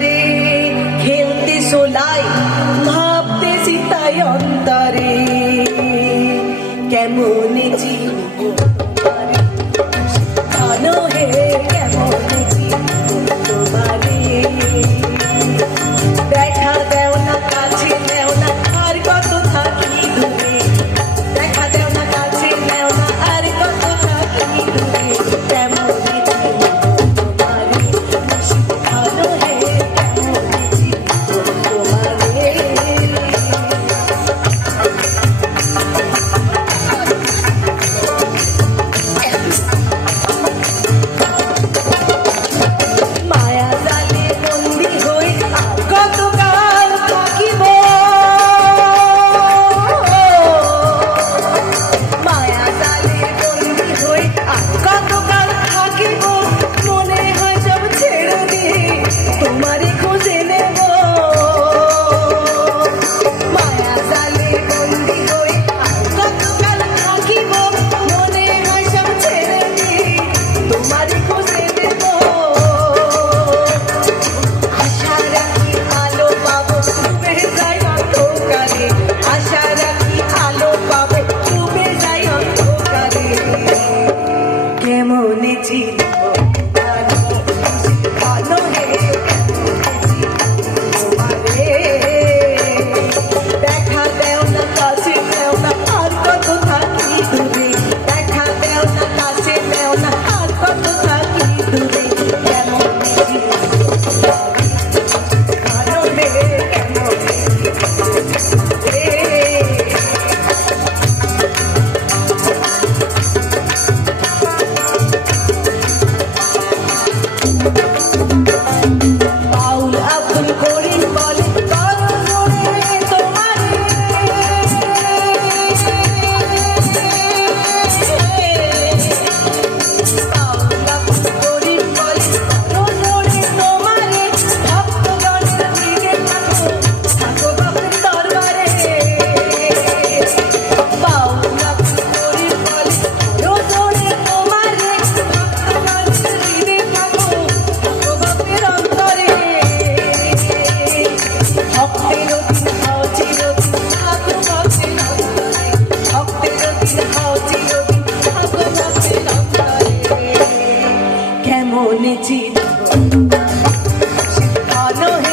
করে খেলতে সোলাই ভাবতে সীতাই অন্তরে কেমন চিনবো জানো হে কেমন চিনবো তোমারে দেখা দেও না কাছে নেও না আর কত থাকি দূরে দেখা দেও না কাছে নেও না আর কত থাকি দূরে কেমন চিনবো তোমারে জানো হে কেমন চিনবো তোমারে কেমন চিনবো জানো